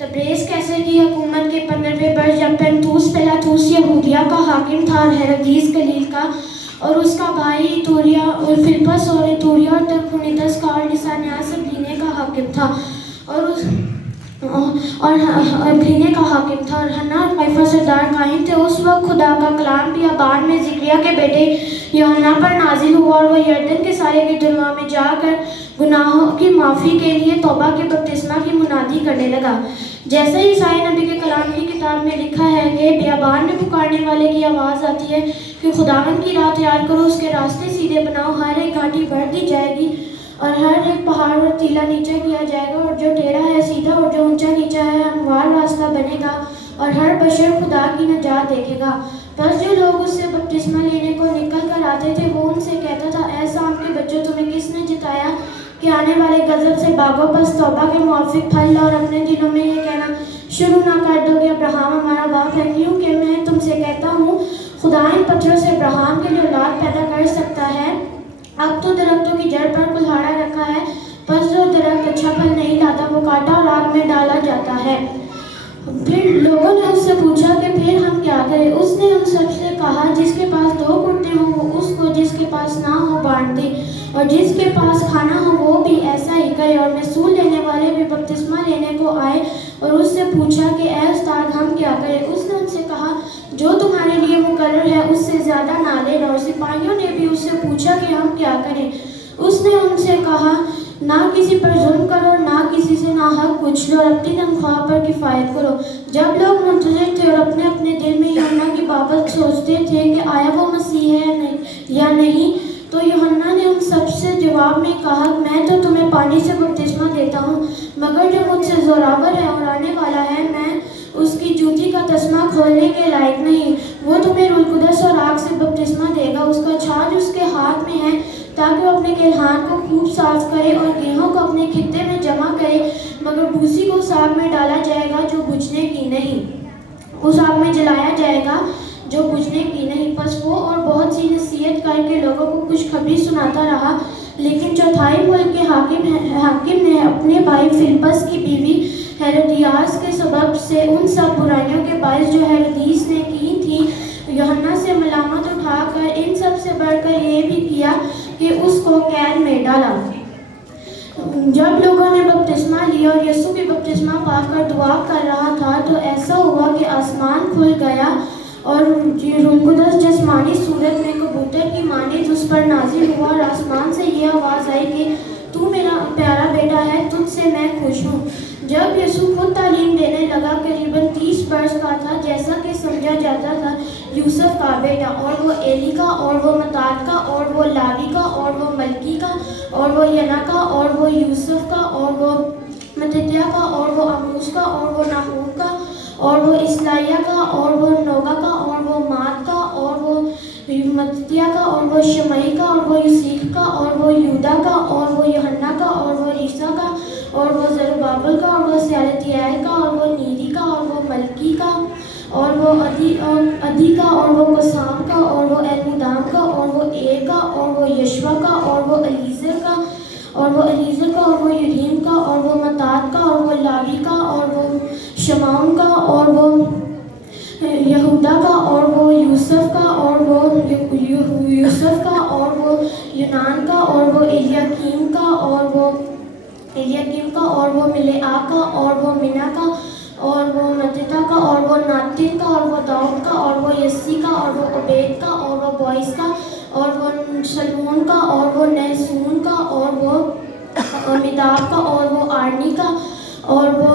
तब्रेज़ कैसर की हुकूमत के 15वें बरस जब पेंतूस पिलातूस यहूदिया का हाकिम था और हेरोदीस गलील का और उसका भाई इतूरिया और फिलिप्पस और इतूरिया और तरखुनिदस का और लिसानियास अबलीने का हाकिम था और अबलीने का हाकिम था और हन्ना और कैफा सरदार काहिन थे। उस वक्त खुदा का कलाम बियाबान में ज़िक्रिया के बेटे यूहन्ना पर नाजिल हुआ और वह यरदन के सारे के जलवा में जाकर गुनाहों की माफ़ी के लिए तौबा के बपतिस्मा की मुनादी करने लगा। जैसे ही ईसाई नबी के कलाम की किताब में लिखा है कि बियाबान में पुकारने वाले की आवाज़ आती है कि खुदावंद की राह तैयार करो, उसके रास्ते सीधे बनाओ, हर एक घाटी भर दी जाएगी और हर एक पहाड़ और टीला नीचा किया जाएगा और जो टेढ़ा है सीधा और जो ऊंचा नीचा है हमवार रास्ता बनेगा और हर बशर खुदा की नजात देखेगा। बस जो लोग उससे बपतिस्मा लेने को निकल कर आते थे वो उनसे कहता था, ऐ शाम के बच्चों, तुम्हें किसने जिताया कि आने वाले गजब से भागो, बस तौबा के मुआफिक फल लो और अपने दिलों में ये कहना शुरू ना कर दो कि अब्राहम हमारा बाप है, क्योंकि मैं तुमसे कहता हूँ खुदा इन पत्थरों से अब्राहम के लिए औलाद पैदा कर सकता है। अब तो दरख्तों की जड़ पर कुल्हाड़ा रखा है, बस जो दरख्त अच्छा फल नहीं लाता वो काटा और आग में डाला जाता है। फिर लोगों ने उससे पूछा कि फिर हम क्या करें। उसने उन सबसे कहा, जिसके पास 2 कुर्ते हों वो उसको, जिसके पास ना हो बांट दे, और जिसके पास खाना हो वो भी ऐसा ही करे। और रसूल लेने वाले भी बपतिस्मा लेने को आए और उससे पूछा कि ऐ उस्ताद हम क्या करें। उसने उनसे कहा, जो तुम्हारे लिए मुकर्रर है उससे ज़्यादा ना लेना। और सिपाहियों ने भी उससे पूछा कि हम क्या करें। उसने उनसे कहा, ना किसी पर जुल्म करो, ना किसी से ना हक पूछ लो, और अपनी तनख्वाह पर किफ़ायत करो। जब लोग मुंतज़िर थे और अपने अपने दिल में यूहन्ना की बाबत सोचते थे कि आया वो मसीह है या नहीं, तो यूहन्ना ने उन सबसे जवाब में कहा, मैं तो तुम्हें पानी से बपतिस्मा देता हूँ, मगर जो मुझसे ज़ोरावर है और आने वाला है, मैं उसकी जूती का तस्मा खोलने के लायक नहीं। वो तुम्हें रूह कुदस और आग से बपतिस्मा देगा। उसका छाछ उसके हाथ में है ताकि वो अपने गिलहान को खूब साफ करे और गेहूं को अपने खित्ते में जमा करे, मगर भूसी को उस आग में डाला जाएगा जो बुझने की नहीं, उस आग में जलाया जाएगा जो बुझने की नहीं। बस वो और बहुत सी नसीहत करके लोगों को खुशखबरी सुनाता रहा, लेकिन चौथाई मुल्क के हाकिम ने अपने भाई फिलिप्पस की बीवी हेरोदियास के सबब से उन सब बुराइयों के बायस जो हेरोदीस ने की थी यूहन्ना से मलामत उठाकर इन सब से बढ़कर ये भी किया कि उसको कैद में डाला। जब लोगों ने बपतिस्मा लिया और यीशु भी बपतिस्मा पाकर दुआ कर रहा था तो ऐसा हुआ कि आसमान खुल गया और रूह कुदस जिस्मानी सूरत में कबूतर की मानिंद उस पर नाजिल हुआ और आसमान से ये आवाज़ आई कि तू मेरा प्यारा बेटा है, तुझसे मैं खुश हूँ। जब यीशु खुद तालीम देने लगा, करीबन 30 वर्ष का था, जैसा कि समझा जाता था यूसुफ का बेटा, और वो एली का और वो मतात का और वो लावी का और वो मलकी का और वो यना का और वो यूसुफ का और वो मत्तित्याह का और वो अमूस का और वो नाहूम का और वो इस्लाइया का और वो नोगा का और वो मात का और वो मत्तित्याह का और वो शमई का और वो यूसीफ का और वो यूदा का और वो यूहन्ना का और वो रीसा का और वो जरुब्बाबेल का और वो सेलतियेल का और वो नीरी का और वो मलकी का और वो अदी का और वो कोसाम का और वो एलमुदाम का और वो एर का और वो यशवा का और वो अलीजर का और वो अलीजर का और वो यूरीम का और वो मतात का और वो लावी का और वो शमाउन का और वो यहूदा का और वो यूसुफ का और वो यूसुफ का और वो यूनान का और वो इलियाकीम का और वो मिलेआ का और वो मिना का और वो मत्तिता का और वो नातिन का और वो दाऊद का और वो यस्सी का और वो उबैद का और वो बॉइस का और वो सलमोन का और वो नहसून का और वो अमिदाब का और वो आर्नी का और वो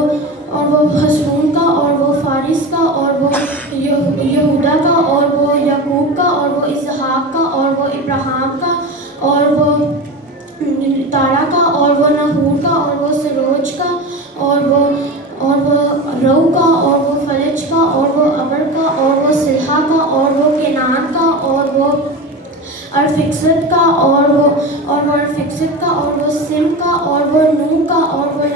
हसरून का और वो फारिस का और वो यहूदा का और वो याकूब का और वो इसहाक का और वो इब्राहिम का और वो तारा का और वो नहूर का और वो सरोज का और वो रऊ का और वो फलज का और वो अबर का और वो सिल्हा का और वो केनान का और वो अरफिक्सत का और वो अरफिक्सत का और वो सिम का और वो नूह का और वो